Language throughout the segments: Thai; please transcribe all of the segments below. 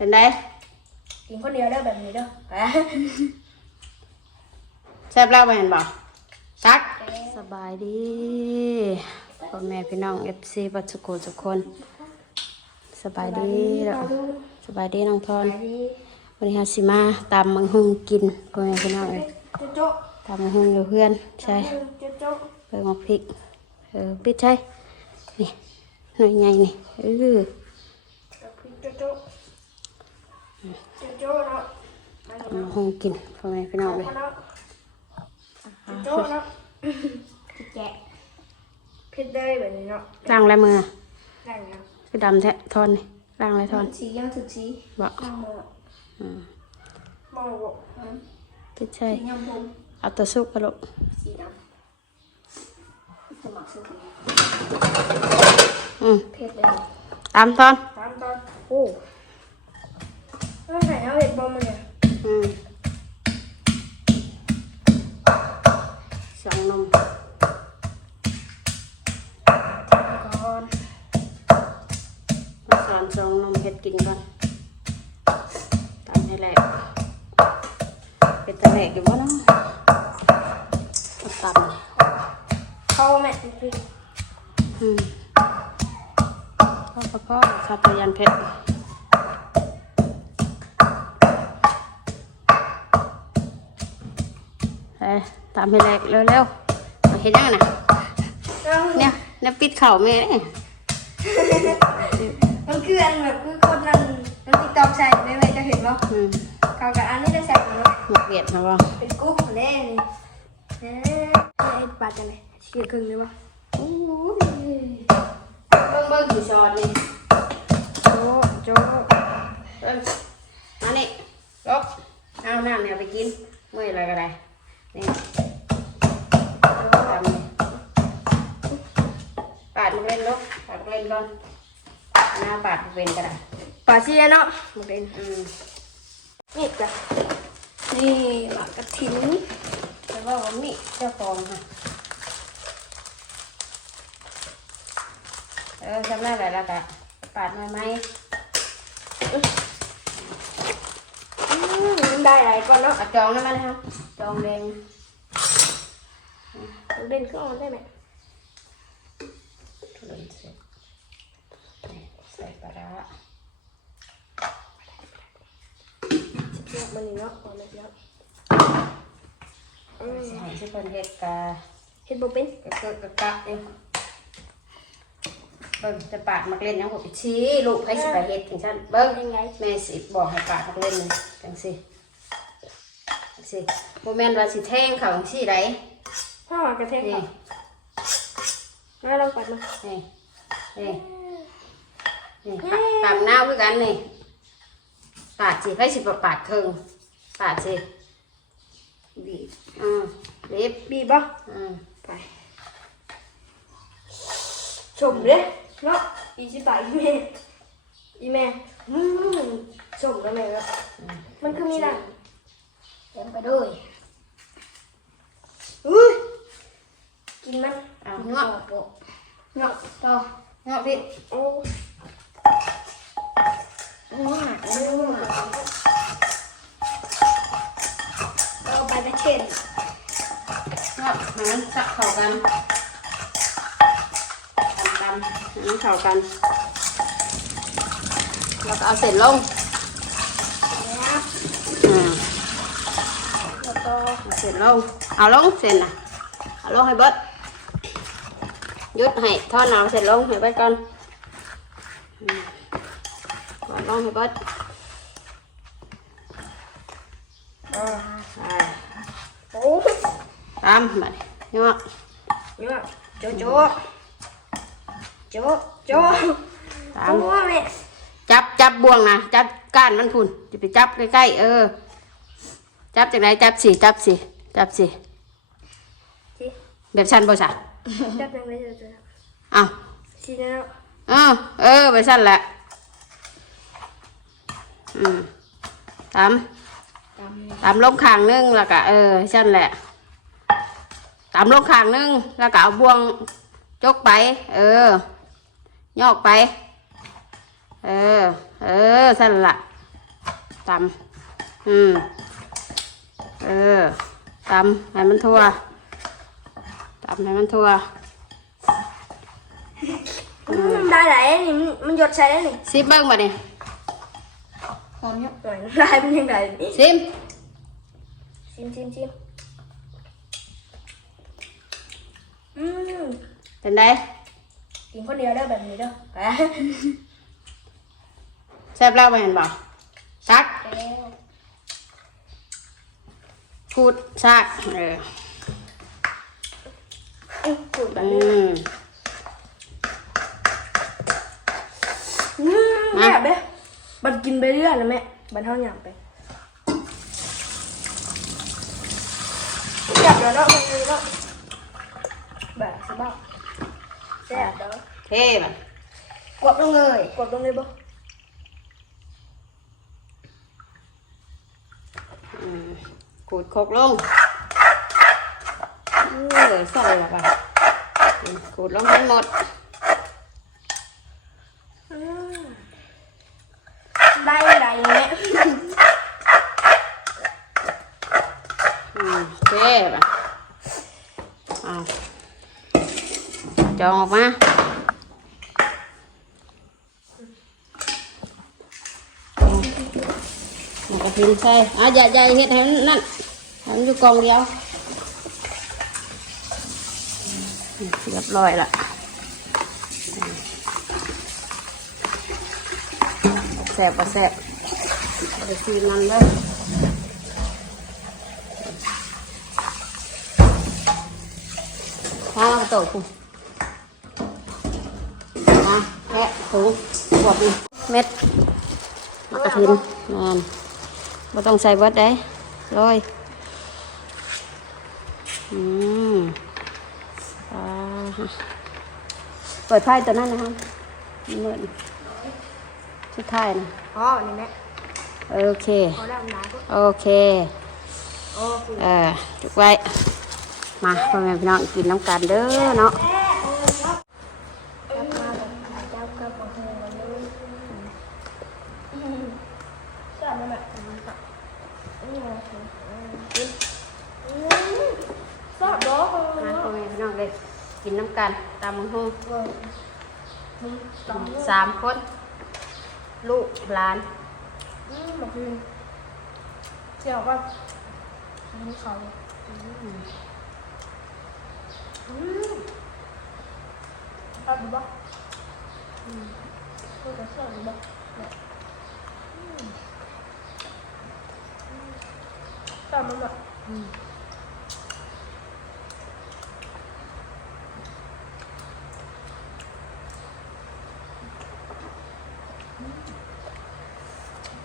เป็นไดกินคนเดียวได้แบบนี้เด้อแซ่บแล้วบ่เห็นบ่ซัก สบายดีพ่อแม่พี่น้อง FC ปัจจุกุทุกคน สบายดีเด้อสบายดีน้องทอนไปดีวันนี้ฮาสิมาตามมังหุงกินพ่อแม่พี่น้องเอ้ยโจ๊ะโจ๊ะตามมังหุงอยู่เพื่อนใช่โจ๊ะโจ๊ะเปิดมาพริกเออปิดใช่นี่หน่วยใหญ่นี่เออ โจ๊ะโจ๊ะโจ๊ะโจ๊ะเนาะมังหุงกินพ่อแม่พี่น้องเลยเนาะโจ๊ะเนาะแกะเผ็ดได้แบบนี้เนาะล้างลายมือได้แล้วคือดำแท้ทอนนี่ล้างลายทอนสียังถึกสีบ่มองอืมมองบอกปิดใช่สียังผมเอาตัวซุกกระโดดสีดำสมัครซื้ออืมเผ็ดเลยตามทอนตามตอนโอ้ แล้วไหนเอาเห็ดบอมมาเนี่ยอืมสองนมก่อนมาสอนสองนมเฮ็ดกินก่อนตามให้แหลกเป็นตะแหลกอยู่บ่เนาะเอาตำนี่เข้าแม่พริกอืมพ่อพ่อพ่อชาตยันเพชร เฮ้ยตามให้แหลกเร็วๆมาเฮ็ดยังไงนะเนี่ยเนี่ยปิดเข่าแม่เนี่ยมันคืออันแบบคือคนนั่นมันติ๊กต็อกใส่ได้ไหมจะเห็นป่ะอืมเขากับอันนี้ได้ใส่ไหมหมกเวียดนะบ่เป็นกุ๊กแน่นี่เอ๊ะไอ้ปาดกันเลยเชียร์ครึ่งเลยป่ะโอ้ยเบิ่งเบิ่งกี่ช้อนนี่โจ๊ะโจ๊ะเบิ่งมานี่ลบเอาน้ำเนี่ยไปกินเมื่อยอะไรก็ได้ นี่ทำนี่ปาดมันเล่นลูกปาดมันเล่นก่อนหน้าปาดมันเป็นก็ได้ปาดเชียร์เนาะมันเป็นอืมนี่จ้ะนี่หมากกระถิ่นแต่ว่าวันนี้เจ้าของค่ะเออทำได้หลายแล้วกะปาดหน่อยไหมอืมได้หลายก่อนเนาะเอาจองได้ไหมนะครับ จองแดงเล่นก็เอาได้ไหมทุเรียนเสร็จนี่ใส่ปลาร้าเลือกมันนี่เนาะเอาเลยเนาะอืมใส่ที่เป็นเห็ดกะเห็ดบุเป็นกะเกิดกะกะเองเบิ้งจะปาดมักเล่นยังผมไปชี้ลูกให้สิไปเห็ดถึงฉันเบิ้งยังไงแม่สิบอกให้ปาดมักเล่นนี่จังสิจังสิ โมเมนต์ว่าสิแทงเขาจังสิไรพ่อกระเทียมนี่ค่ะแล้วลองปัดมานี่นี่นี่ปาดตามหน้าคือกันนี่ปาดสิให้สิปาดเคิงปาดสิบีบอืมรีบบีบป่ะอืมไปชมเลยเนาะอีสิบาทอีแม่อีแม่อืมชมกันเลยแล้วมันคือมีหนังเต็มไปด้วย อุ้ยกินมันเอาเงาะโปะเนาะต่อเงาะพี่โอ้โอ้หนักเลยเอาไปนะเช่นเงาะให้มันสักเข้ากันตำๆให้มันเข้ากันแล้วก็เอาเสร็จลงนะอืมแล้วก็เอาเสร็จลง เอาลงเสร็จนะเอาลงให้เบิดยุดให้ทอดเอาเสร็จลงให้เบิดก่อนเอาลงให้เบิดอ่าไปโอ้ตามมาเงาะเนี่ยโจ๊ะโจ๊ะโจ๊ะโจ๊ะตามโอ้จับจับบ่วงนะจับก้านมันพุ่นจะไปจับใกล้ๆเออ จับจากไหนจับสิจับสิจับสิสิ แบบชันบ่สะจับยังไงจะจะอ้าวสิแล้วเออเออแบบชันแหละอืมตามตามตามลงข้างนึงแล้วก็เออชันแหละตามลงข้างนึงแล้วก็เอาบ่วงจกไป เออยอกไป เออ เออสั้นละตำอืม เออตำให้มันทั่ว ตำให้มันทั่วอืมได้ไหนนี่มันมันหยดใช้ได้นี่ซิมเบิ้งมาดิหอมเนี่ยหน่อยได้เป็นยังไงนี่ซิมชิมชิมชิมอืมเป็นไงกินคนเดียวได้แบบนี้เด้อไปแซ่บแล้วไปเห็นบ่ซักพูดซักเออ อื้อกูดแบบอืนี้มอืมแม่เบ้มันกินไปเรื่อยนะแม่บันเท่าหยามไปจับแล้วเนาะมันเลยเนาะแบบสบายแซ่บเด้อเท่มันกดลงเลยกดลงเลยบ่อืมขูดโคกลงเออใส่ละไปอืมขูดลงให้หมดได้ได้แม่อืมเท่ป่ะเอาจองออกมาเอากระพินใส่อะอย่าอย่าเฮ็ดให้มันนั่นให้มันอยู่กองเดียวอืมเรียบร้อยละแสบก็แสบไปซีมันเลยข้าวโตกูมาแพะถูบวกนี่เม็ดมะกระถินนานไม่ต้องใส่เบิดได้โรยอืมอ่าเปิดไพ่ตัวนั้นนะครับเมื่อชุดท้ายนะอ๋อนี่แม่โอเคพอแล้วน้ำก็โอเค โอเคเออจุกไว้ มาพ่อแม่พี่น้องกินน้ำกันเด้อเนาะ จับมาแบบจับกับของเธอมาเลยจับมาแบบนี้ค่ะอืมอืมชอบดอกของ มา มัน พ่อแม่พี่น้องเลยกินน้ำกันตามมังฮู อืม สามคน ลูกหลานอืมแบบนี้เจียวก็นี่เขาอืมชอบดูบ้างอืมก็จะชอบดูบ้างเนี่ยอืมอืมชอบมันแบบ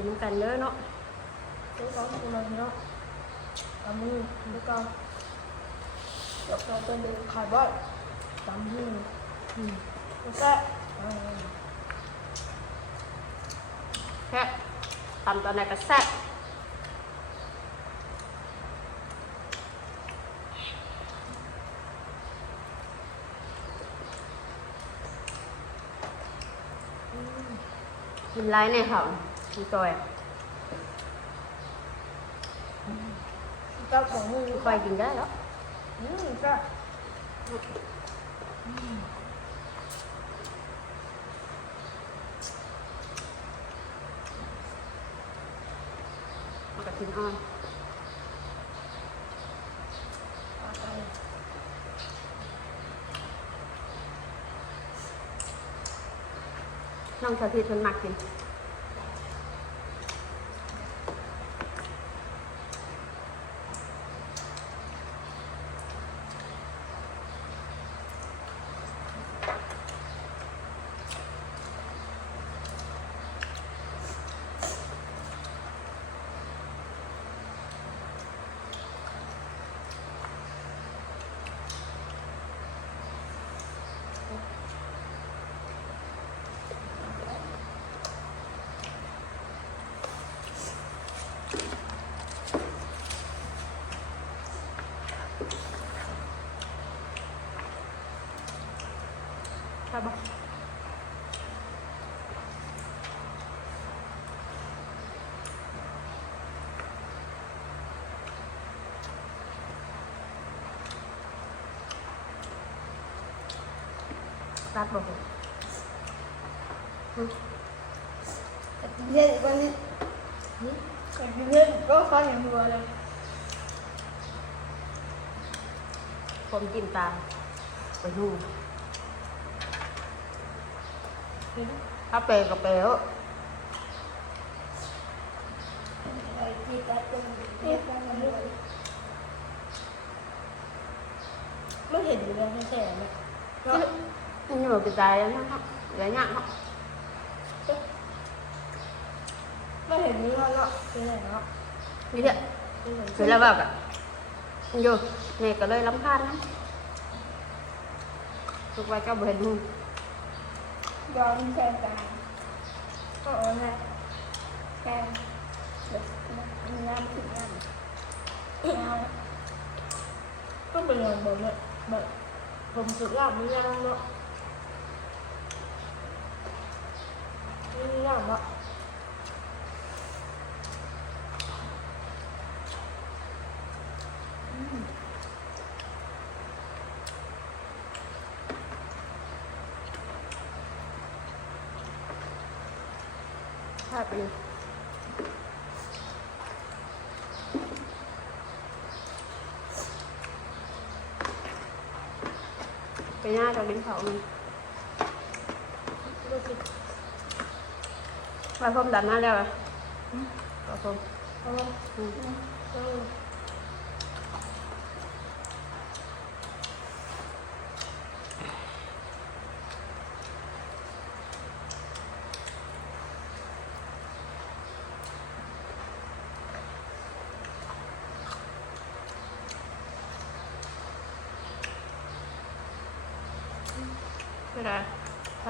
กินน้ำกันเด้อเนาะ Đúng có một lần nữa Cảm ơn Đức con Được cho tôi được khỏi bệnh Cảm ơn Ok แค่ทำตอนไหนก็แซ่บกินไรเนี่ย เขากินจอย Các của ngươi คอยกินได้แล้ว Ừ, các มันก็กินอ่อนน้องสาธิตมันมักกิน Tá bom. Tá bom. Hum. Dinheiro, vai. Hum? Dinheiro, vou fazer agora. Vamos tentar. Vai, Lu. ก็ข้าวเหนียวหัวเลยผมกินตามไปนู่นถ้าเปย์ก็เปย์เถอะไม่เห็นอยู่แล้วแค่ไหน nhưng mà cái tài nó nó gãy nhặng không ไม่เห็นนี่แล้วเนาะเป็นไงเนาะ như vậy phải là vào cả vô này cả lời lắm khan lắm thuộc vai cao bền luôn ยอมแทนกันก็เอาไง แทนแบบน้ำถึงน้ำก็เป็นอย่างแบบนี้แบบผมสุดยอดไม่ยากเนาะไม่ยากเนาะ hai bên cái nha cho đến khẩu này và không đặt nó đâu à có không ừ.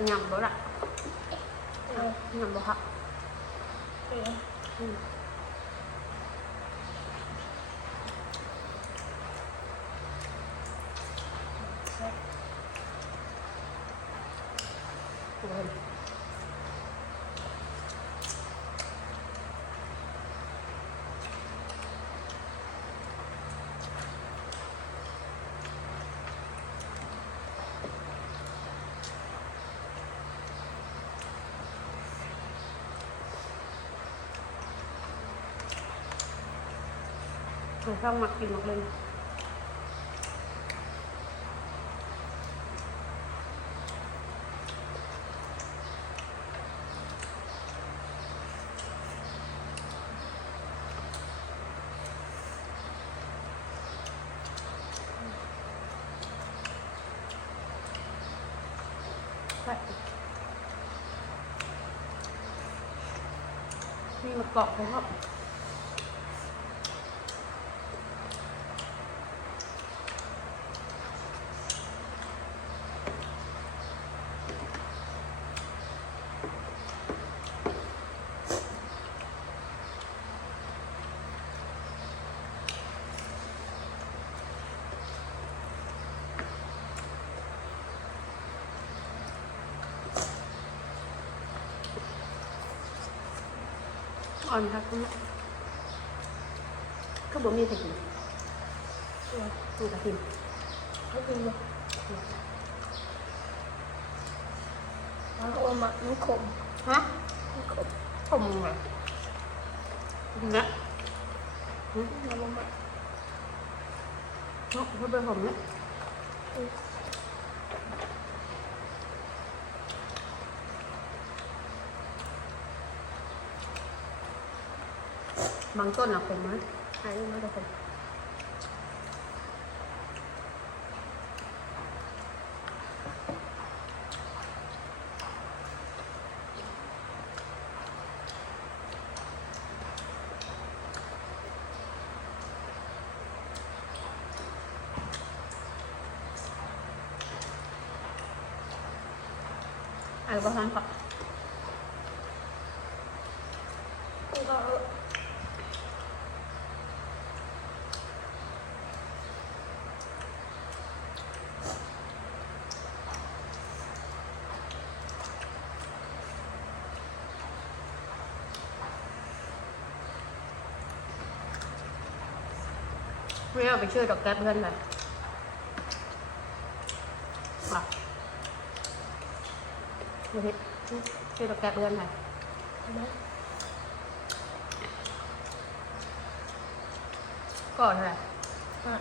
กับยำรสอ่ะยำรสค่ะอืม rồi xong mặt thì mặc lên Vậy. Nhưng mà cọ phải không? อ่ อนครับคุณก็บอกมีแต่กินมีแต่กินไม่กินเลยแล้วก็มาน้ำขมฮะผมเหรอกินละน้ำมันเนาะเขาเป็นผมเนี่ บางต้นอะผมนะใช่ไม่ได้ผม alcohol kok แล้ว เรียกไปช่วยกับแก๊ปเพื่อนเลยอะดูเห็ดช่วยกับแก๊บเบือนหน่อยทำไมก่อนเท่าไหร่ อะ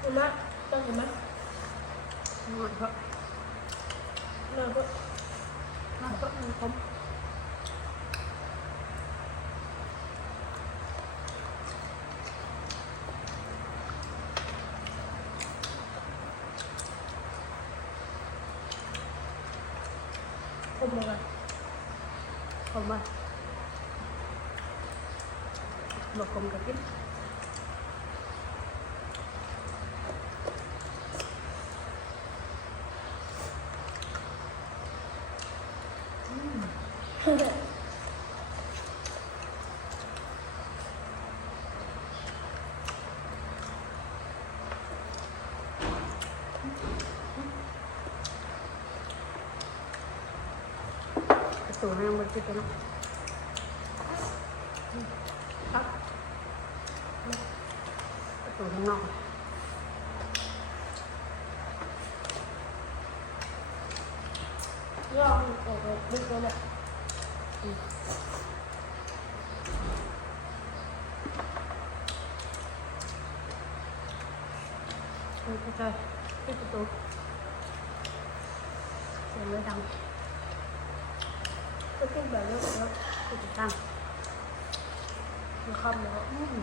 เห็นไหมต้อง เห็นไหมนอนเพราะเลิกก็นอนเพราะมันคมคมเลยคมมาบอกคมกับกิน ประตูให้ยังไม่ติดเลยเนาะครับประตูข้างนอก ลองออกไปดึกเลยแหละ เออเข้าใจปิดประตู เสียงเลยดังก็ขึ้นแบบนี้แล้วปิดดัง มันคำแล้ว อืม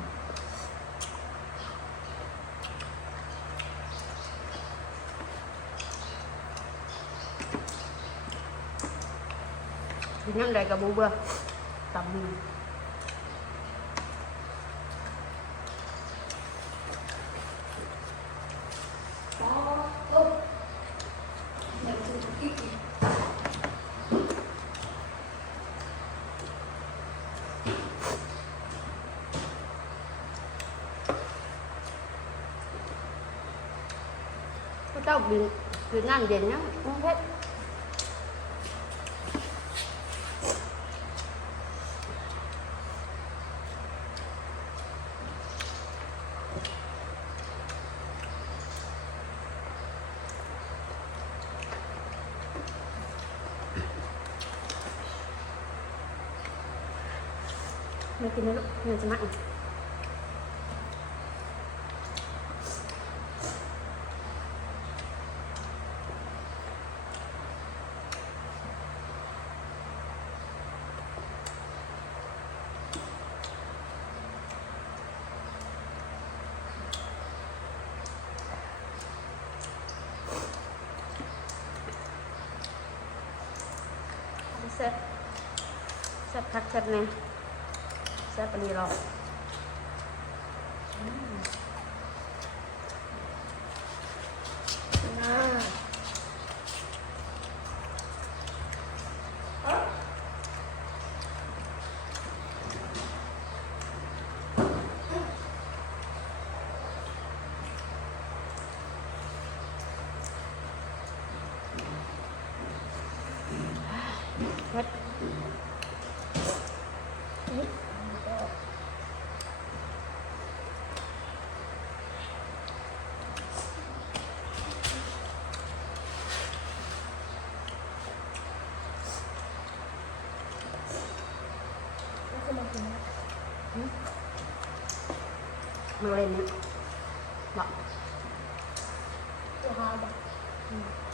กินยังไงกับบูเบื่อตำมือ พระเจ้าบินคือ น้ำเย็นนะอืมเพชรไม่กินนะลูกเงินจะมาอีก เซ็ต แซ่บพักแซ่บเนี่ยเซ็ตปนีเราน่า เซ็ต แล้วก็มา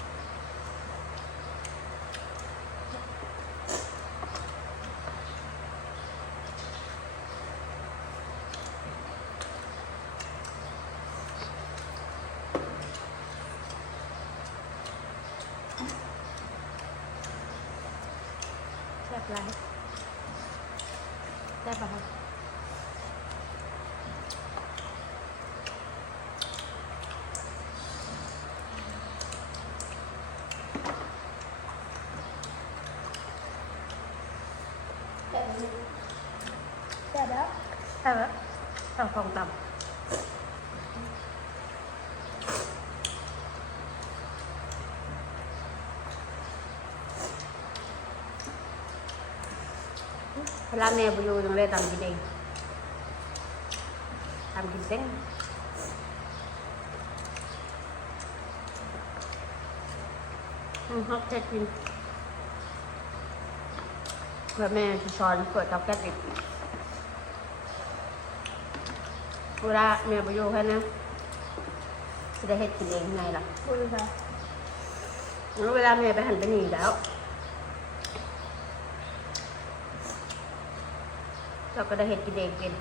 ใช่ไหมสั่งฟองต่ำร้านแม่ไปอยู่ตรงเลยทำกินเองทำกินเส้นฮอกจะกินเพื่อแม่จะสอนเปิดเตาแก๊สอีก เวลาแม่ไปอยู่แค่นั้นจะได้เฮ็ดกินเองไงล่ะพูดไปแล้วเวลาแม่ไปหันไปหนีแล้ว เราก็ได้เห็ดกินเองกิน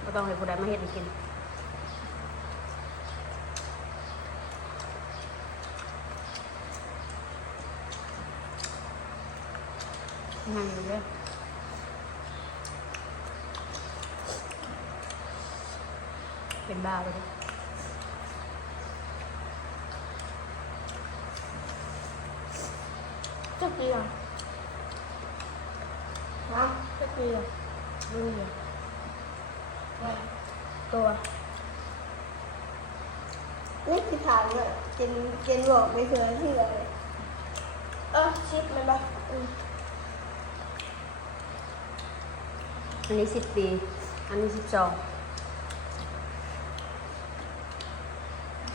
ไม่ต้องให้ผู้ใดมาเห็ดให้กินงานอยู่เลย เป็นบ้าไปเลยจะปีอะฮะจะปีอะดูดิตัวนี่คือถามเนี่ยเจนเจนบอกไม่เคยที่เลยเออชิปมันปะอืมอันนี้สิบปี อันนี้สิบสอง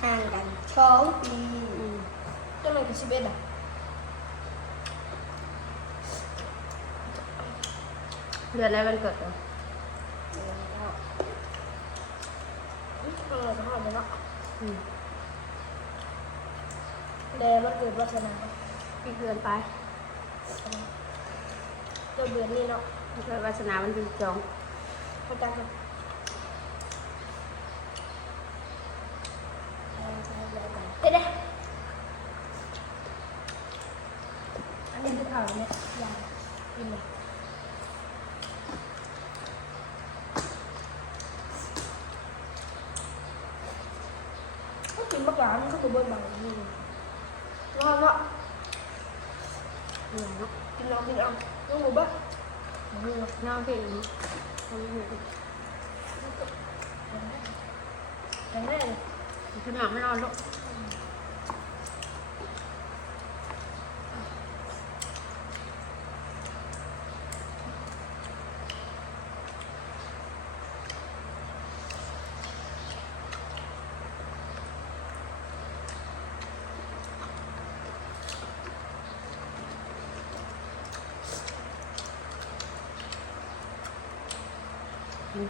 ห่างกันสองปีก็เลยกับชิปเอ็ดอะเดือนอะไรวันเกิดเหรอเออทอดเลยเนาะอืมแดมันเกิดวัฒนาอีกเดือนไปเกิดเดือนนี้เนาะเกิดวาสนาวันที่สิบสองเข้าใจไหมเด็ดอันนี้คือข่าวเนี่ยยากินเลย ก็กินมากกว่ามันก็คือเบิ้ลบางนี่รอดเนาะ เหนื่อยเนาะ กินเอากินเอาลูกหมูบ้าหมู น้องเพลงนี้ทำให้เหนื่อย แข็งแรง ขึ้นหลังไม่น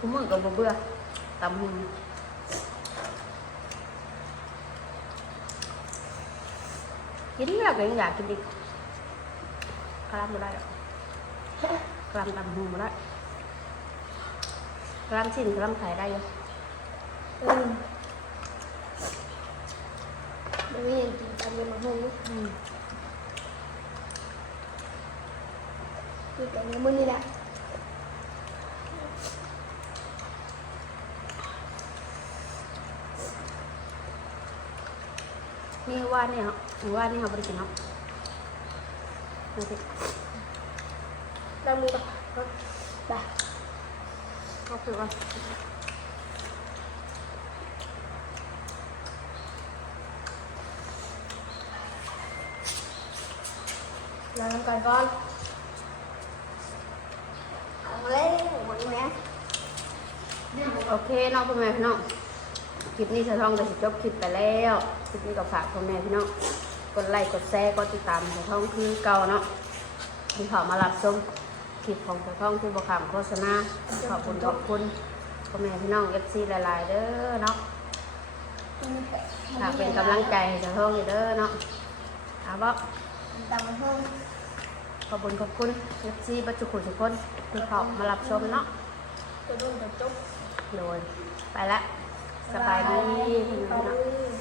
อนลูกมันก็มึงกับบ่เบื่อตำหุ่นกินแล้วก็ยังอยากกินอีกกลามบ่ได้หรอกกลามตำหุ่นบ่ได้กลามชิ้นกลามไข่ได้อยู่อืมมันมีอย่างกินตามเย็นมาห้องลูกอืมคือแต่เนี้ยมื้อนี้แหละ นี่ว่าเนี่ยเนาะว่านี่เขาบ่ไปกินเนาะดูสินั่งมือต่อไปเขาคือว่านั่งน้ำกันก่อนเอาเลยหมดไหมโอเคเน้องพ่อแม่พี่น้อง คลิปนี้สะท้องจะจบคลิปไปแล้วคลิปนี้ก็ฝากพ่อแม่พี่น้องกดไลค์กดแชร์กดติดตามสะท้องคือเก่าเนาะที่เขามารับชมคลิปของสะท้องที่บขามโฆษณาขอบคุณขอบคุณพ่อแม่พี่น้องเอฟซีหลายๆเด้อเนาะฝากเป็นกำลังใจให้สะท้องเด้อเนาะอาบอกตามมาห้องขอบคุณขอบคุณเอฟซีบัจจุกุทุกคนที่เขามารับชมเนาะจะโดนจะจบโดยไปละ สบายดีพี่น้อง